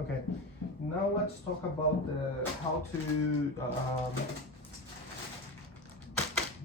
Okay, now let's talk about how to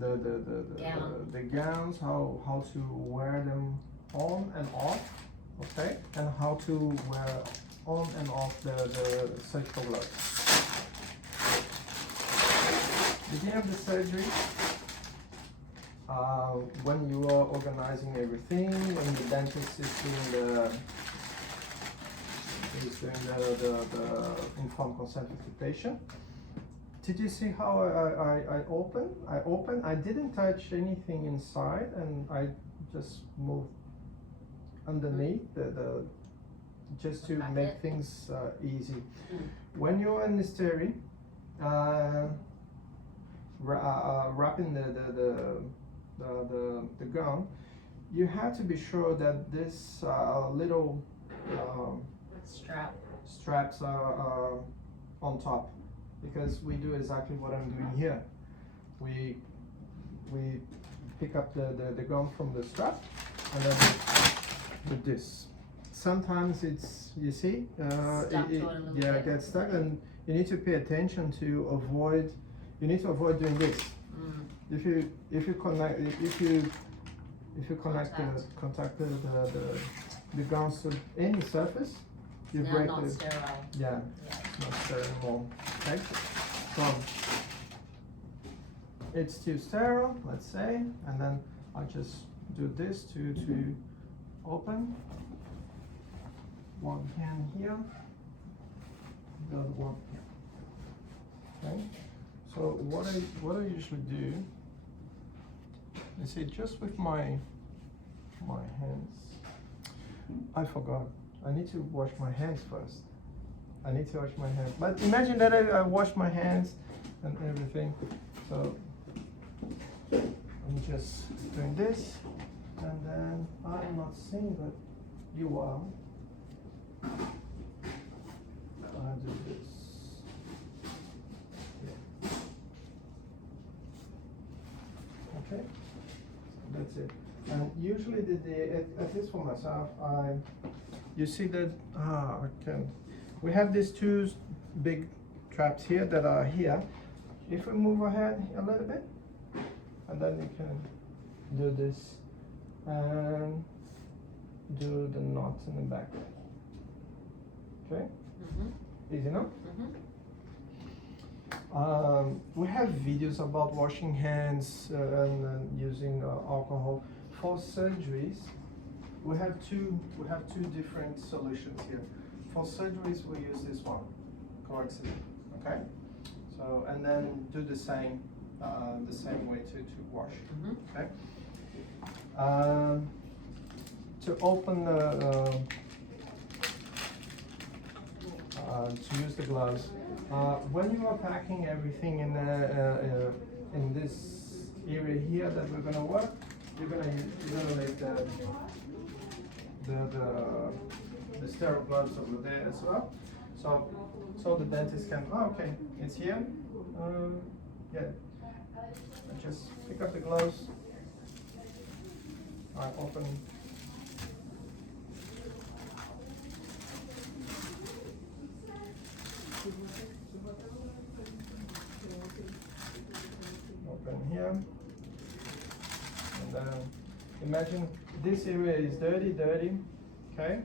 the gowns, how to wear them on and off, okay, and how to wear on and off the surgical gloves. Beginning of the surgery, when you are organizing everything, when the dentist is doing the informed consent with the patient. Did you see how I opened? I didn't touch anything inside, and I just moved underneath just to make things easy. When you're in the steering, wrapping the gown, you have to be sure that this little straps are on top, because we do exactly what I'm doing here. We pick up the gown from the strap, and then with this. Sometimes it's, you see, it gets stuck, and you need to pay attention to avoid. You need to avoid doing this. If you contact the gowns to any surface, you break not the. sterile. Yeah, not sterile anymore. Okay, so it's too sterile, let's say, and then I just do this to open. One hand here, the other one here. Okay. So what I usually do is just with my hands. I forgot. I need to wash my hands first. I need to wash my hands. But imagine that I wash my hands and everything. So I'm just doing this, and then I'm not seeing, but you are. I do this. Okay, so that's it. And usually, at least for myself, you see that we have these two big traps here that are here. If we move ahead a little bit, and then you can do this and do the knots in the back. Okay, easy enough. We have videos about washing hands and using alcohol. For surgeries, we have two different solutions here. For surgeries, we use this one, coaxium. Okay, so and then do the same way to wash. Okay, to open to use the gloves. When you are packing everything in this area here that we're gonna work, you're gonna leave the sterile gloves over there as well. So the dentist can. Oh, okay, it's here. Yeah. I just pick up the gloves. I open. Open here, and then imagine this area is dirty, okay,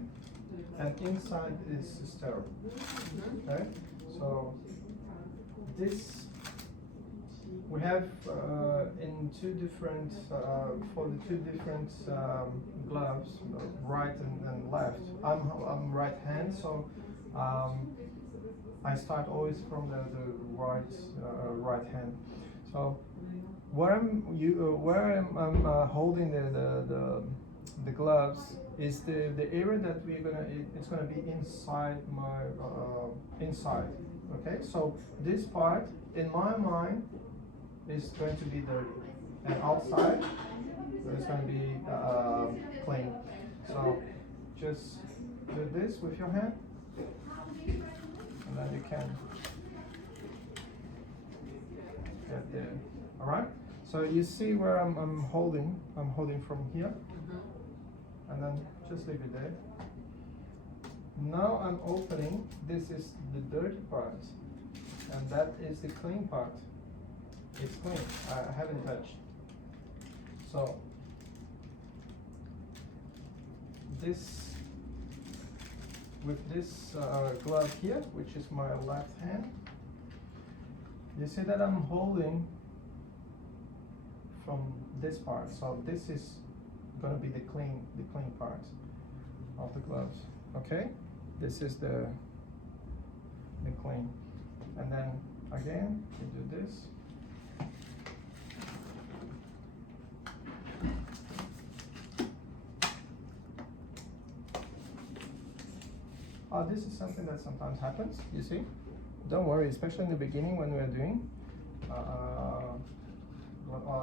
and inside is sterile, okay. So this we have in two different for the two different gloves, right and left. I'm right hand, so I start always from the right hand. So where I'm holding the gloves is the area that it's gonna be inside my inside. Okay, so this part in my mind is going to be dirty, and outside it's going to be clean. So just do this with your hand, and then you can get there. All right. So you see where I'm holding. I'm holding from here, and then just leave it there. Now I'm opening. This is the dirty part, and that is the clean part. It's clean. I haven't touched. So this, with this glove here, which is my left hand, you see that I'm holding from this part. So this is going to be the clean part of the gloves. Okay, this is the clean, and then again you do this. This is something that sometimes happens, you see. Don't worry, especially in the beginning when we are doing.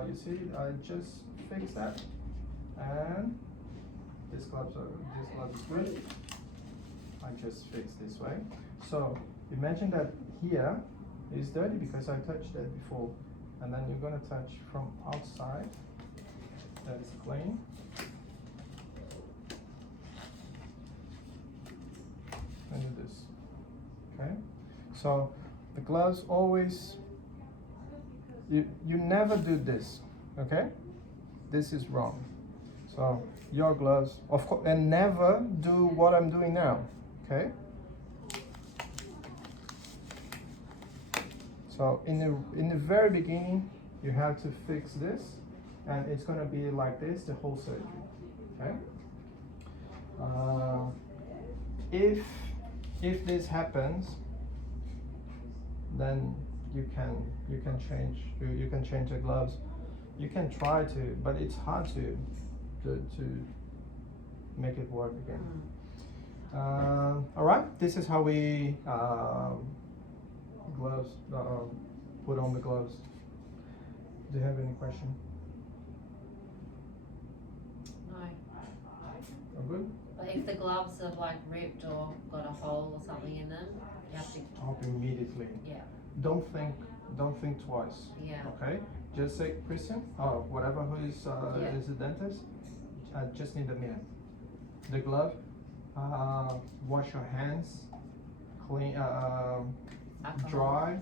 You see, I just fix that, and this glove is good. I just fix this way. So imagine that here is dirty because I touched that before, and then you're gonna touch from outside. That is clean. And do this. Okay. So the gloves always. You never do this. Okay. This is wrong. So your gloves, of course, and never do what I'm doing now. Okay. So in the very beginning, you have to fix this, and it's gonna be like this the whole surgery. Okay. If this happens, then you can change the gloves. You can try to, but it's hard to make it work again. All right, this is how we gloves put on the gloves. Do you have any question? No. Oh, good. But if the gloves are like ripped or got a hole or something in them, you have to. Stop immediately. Yeah. Don't think twice. Yeah. Okay. Just say, Christian, or whatever who is a dentist. I just need a minute. The glove. Wash your hands. Clean. Dry.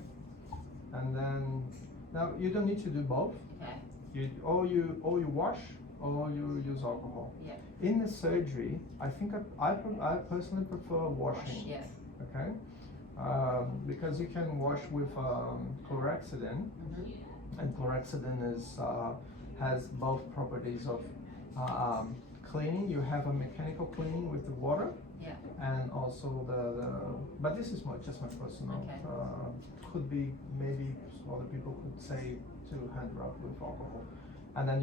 And then now you don't need to do both. Okay. You wash or you use alcohol. Yeah. In the surgery, I think I personally prefer washing. Yeah. Okay. Because you can wash with chlorhexidine, and chlorhexidine has both properties of cleaning. You have a mechanical cleaning with the water, yeah, and also but this is just my personal. Okay. Could be maybe other people could say to hand rub with alcohol, and then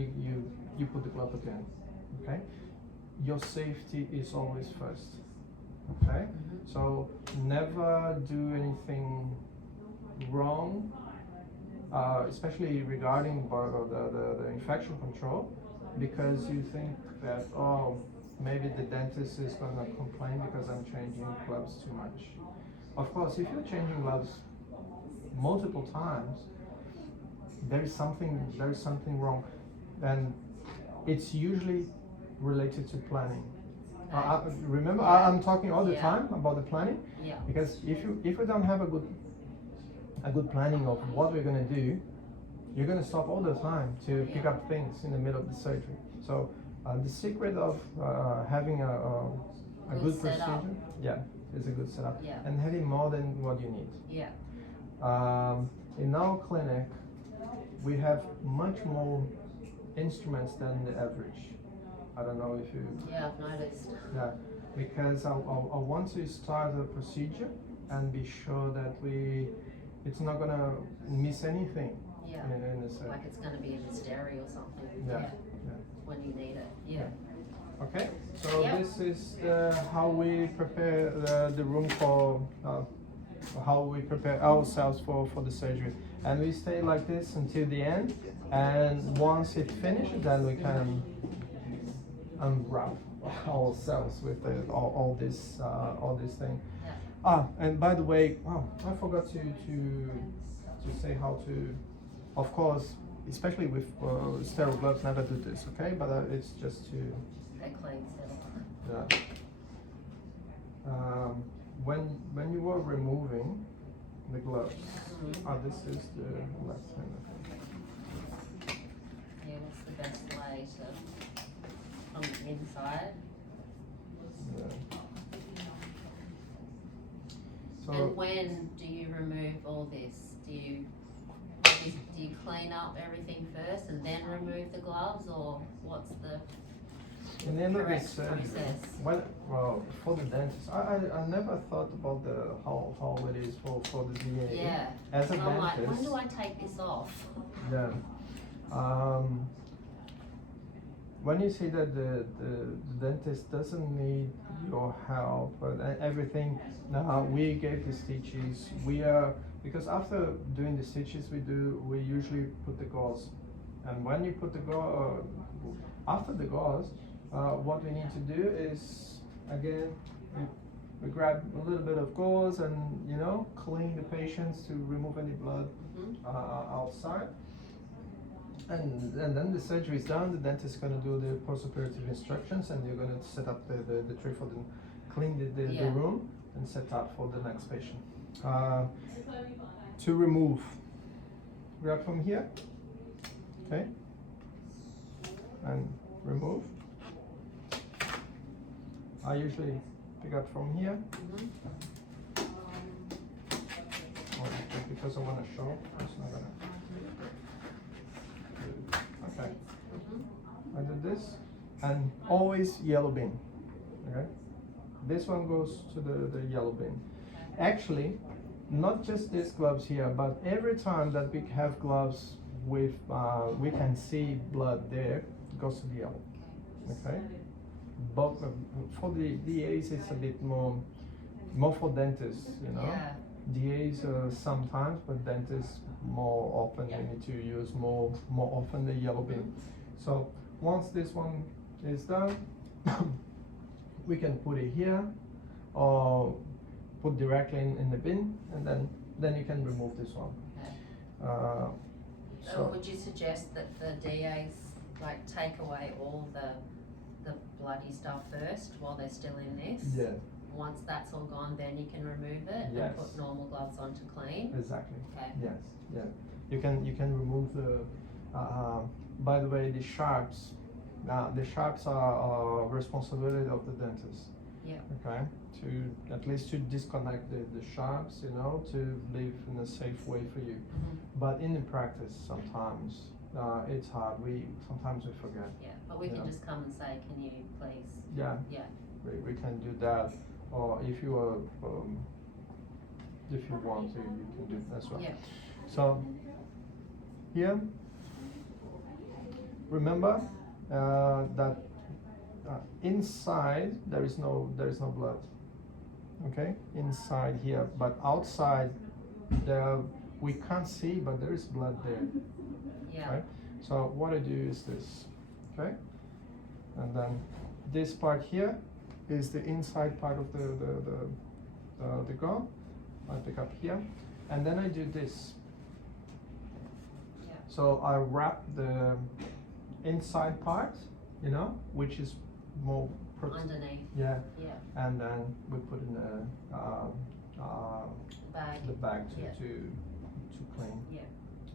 you put the glove again. Okay, your safety is always first. Okay, so never do anything wrong, especially regarding the infection control, because you think that, oh, maybe the dentist is going to complain because I'm changing gloves too much. Of course, if you're changing gloves multiple times, there is something wrong, and it's usually related to planning. Remember, I'm talking all the time about the planning. Yeah. Because if you don't have a good planning of what we're gonna do, you're gonna stop all the time to pick up things in the middle of the surgery. So the secret of having a good procedure, is a good setup, and having more than what you need. Yeah. In our clinic, we have much more instruments than the average. I don't know if you. Yeah, I've noticed. Yeah, because I want to start the procedure and be sure that it's not gonna miss anything. Yeah. In the surgery. Like it's gonna be in the stereo or something. Yeah. When you need it. Yeah. Okay, so Yep. this is how we prepare the room for how we prepare ourselves for the surgery, and we stay like this until the end. And once it finishes, then we can unwrap ourselves with all this thing. And by the way, I forgot to say how to, of course, especially with sterile gloves, never do this, okay? But it's just to. They clean still. Yeah. um, when you were removing the gloves, this is the left hand. Yeah, what's the best way to, on the inside? Yeah. So, And when do you remove all this? Do you clean up everything first and then remove the gloves, or what's the in the end of the correct surgery, process? well, for the dentist, I never thought about how it is for the DA. Yeah. As a And I'm like, dentist, when do I take this off? yeah. When you say that the dentist doesn't need your help and everything, now we gave the stitches. We are, because after doing the stitches we usually put the gauze, and when you put the gauze after the gauze, what we need to do is again we grab a little bit of gauze and clean the patients to remove any blood outside. And then the surgery is done, the dentist is going to do the post-operative instructions, and you're going to set up the tray for them, clean the room, and set up for the next patient. To remove, grab from here, okay, and remove. I usually pick up from here, because I want to show, it's not going to. Okay. I do this, and always yellow bin. Okay. This one goes to the yellow bin. Actually, not just these gloves here, but every time that we have gloves with we can see blood there, it goes to the yellow. Okay. But for the DAs, it's a bit more for dentists, Yeah. DAs sometimes, but dentists more often. You need to use more often the yellow bin. So once this one is done, we can put it here or put directly in the bin, and then you can remove this one. Okay. So would you suggest that the DAs like take away all the bloody stuff first while they're still in this? yeah, Once that's all gone, then you can remove it Yes. and put normal gloves on to clean? exactly. Okay. Yes, yeah. You can remove the. By the way, the sharps. The sharps are responsibility of the dentist. Yeah. Okay. To at least to disconnect the sharps, to live in a safe way for you. But in the practice, sometimes it's hard. Sometimes we forget. Yeah, but we can just come and say, can you please? Yeah. Yeah. We can do that, or if you are, if you want to, you can do it as well. Yeah. So here, remember that inside there is no blood. Okay, inside here, but outside there we can't see, but there is blood there. Yeah. Right? So what I do is this, okay, and then this part here is the inside part of the gum. I pick up here, and then I do this. Yeah. So I wrap the inside part, which is more Underneath. Yeah. Yeah. And then we put in the Bag. bag to Yeah. to clean. Yeah.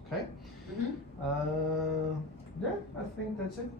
Okay. Mhm. Yeah, I think that's it.